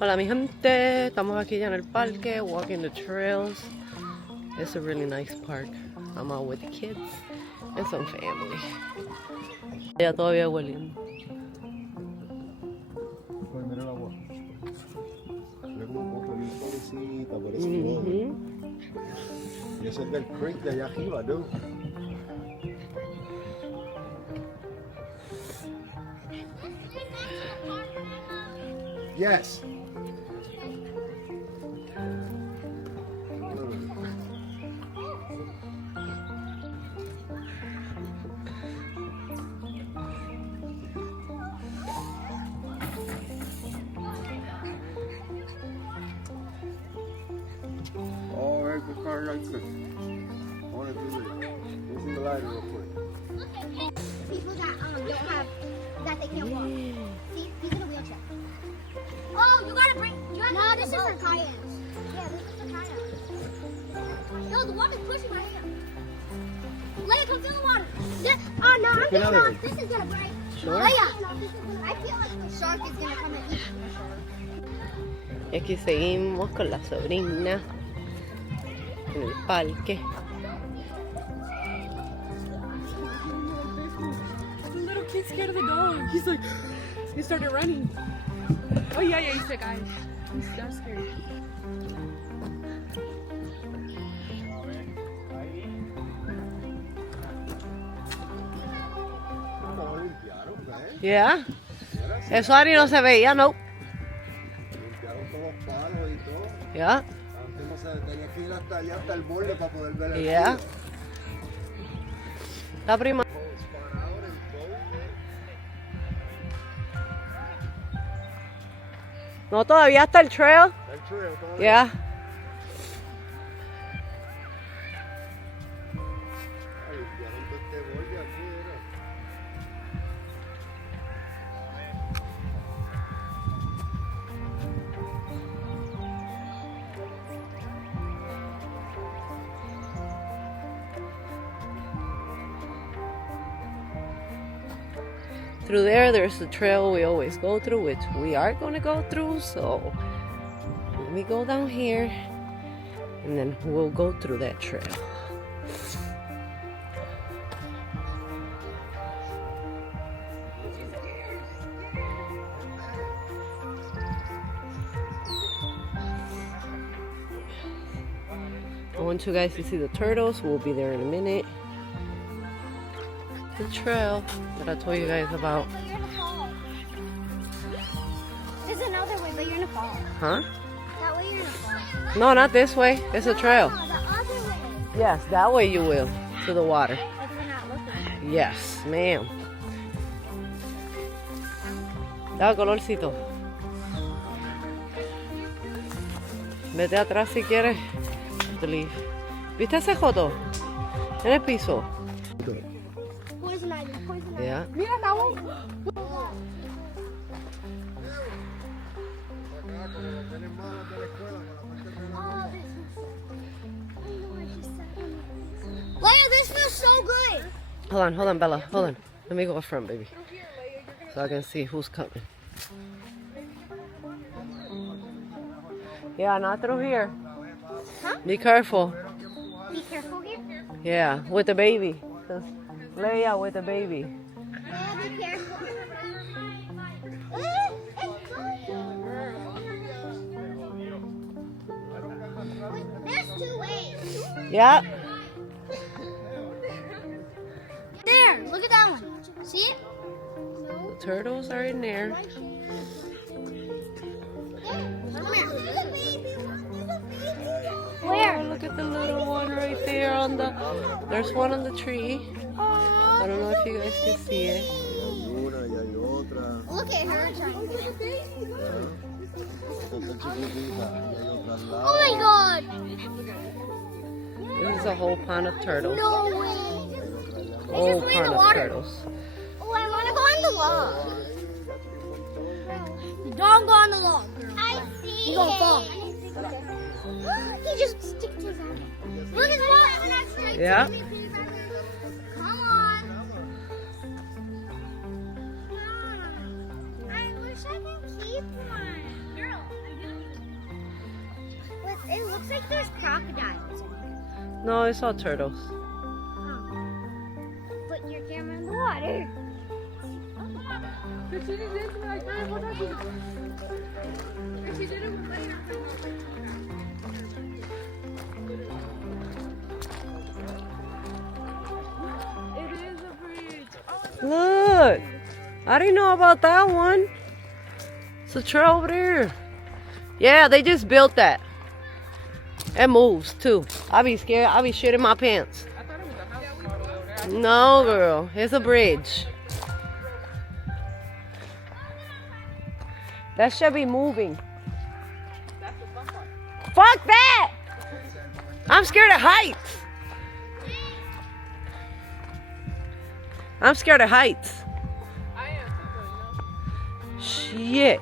Hola mi gente, estamos aquí ya en el parque, walking the trails. It's a really nice park. I'm out with the kids and some family. Ya todavía hueliendo. Pues mira el agua. Mira como coge bien suavecita, parece Y ese es del creek de allá arriba, dude. Yes. Oh, there's the car right there. I want to do this. We'll see the lighter real quick. People that don't have, that they can't walk. See, he's in a wheelchair. Oh, you gotta bring. No, this is for Cayennes. Yeah, this is for Cayennes. No, the water's pushing my hand. Leia, come fill the water. Oh no, I'm getting off. This is gonna break. Sure. Leia, I feel like the shark is gonna come and eat the shark. Y aquí seguimos con la sobrina en el parque. The little kid scared of the dog. He's like, he started running. Oh yeah, he's like, he's so scared. Yeah. Eso Ari no se veía, no. Limpiaron todos los palos y todo. Yeah. Antes no se tenía que ir hasta allá, hasta el borde para poder ver el Yeah. río. La prima. No, todavía está el trail. El trail todavía. Yeah. Ay, limpiaron todo este borde aquí, era. Through there's the trail we always go through, which we are going to go through. So let me go down here and then we'll go through that trail. I want you guys to see the turtles. We'll be there in a minute. The trail that I told you guys about. But you're gonna fall. There's another way, but you're gonna fall. Huh? That way you're gonna fall. No, not this way. It's a trail. No, the other way. Yes, that way you will. To the water. If we're not looking. Yes, ma'am. Da colorcito. Vete atrás si quieres. To leave. ¿Viste ese joto? En el piso. Poison ivy, poison ivy. Yeah. Mira, Mau. Acá, como lo tienen malos de la escuela, con la parte de la Oh, this is. I know what you said. Leia, this feels so good. Hold on, Bella. Hold on. Let me go up front, baby. So I can see who's coming. Yeah, not through here. Huh? Be careful. Be careful here. Yeah, with the baby. Just lay out with the baby. Yeah, be careful. There's two ways. Yeah. There, look at that one. See it? The turtles are in there. Come here. Oh, Where? look at the little one right there on the. There's one on the tree. I don't know if you guys can see it. Hay una y hay otra. Look at her trying. Esta está chiquitita y hay otra al lado. Oh my god! This is a whole pond of turtles. No way! Whole just went in pond the of water. turtles. Oh, I want to go on the log. Don't go on the log, girl. I see. You're gonna fall. He just sticks his arm. Look at that. Yeah. Come on. I wish I could keep one. Girl, looks like there's crocodiles. No, it's all turtles. Put your camera in the water. But she did this like that. Hold on. She did it with later. It is a bridge. Oh, it's a Look, I didn't know about that one. It's a trail over there. Yeah, they just built that. It moves too. I be scared. I be shitting my pants. I thought it was a house model over there. No, girl, it's a bridge. That should be moving. That's the fun part. Fuck that! I'm scared of heights. I'm scared of heights. I am too, Shit.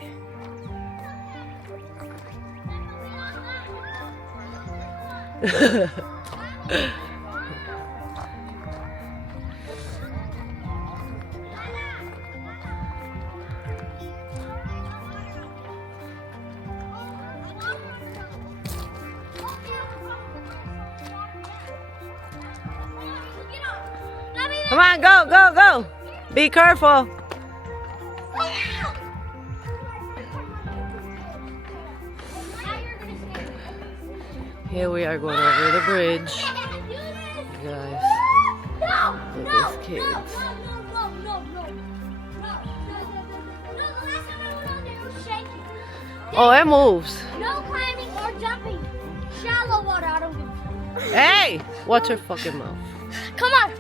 Come on, go, go, go. Be careful. Here we are going over the bridge. You guys, look at these kids. Oh, it moves. No climbing or jumping. Shallow water, I don't give a fuck. Hey, watch your fucking mouth. Come on.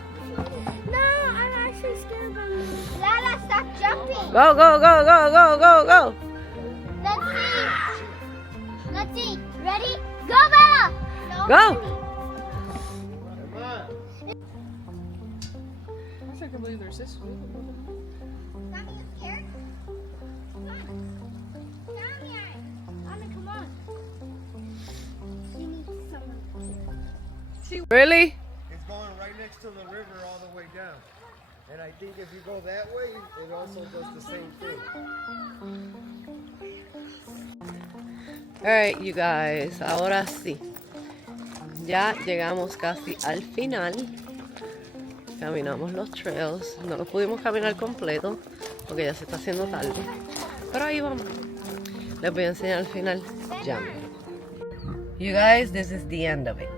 No, I'm actually scared about this. Lala, stop jumping. Go, go, go, go, go, go, go. Let's see. Let's see. Ready? Go, Bella. No, Go. Come on. I still can't believe they're sisters. Mommy, you scared? Come on. Down here. Mommy, come on. You need someone. Really? It's going right next to the river all the way down. And I think if you go that way, it also does the same thing. Alright, you guys, ahora sí. Ya llegamos casi al final. Caminamos los trails. No los pudimos caminar completo porque ya se está haciendo tarde. Pero ahí vamos. Les voy a enseñar al final. Ya. You guys, this is the end of it.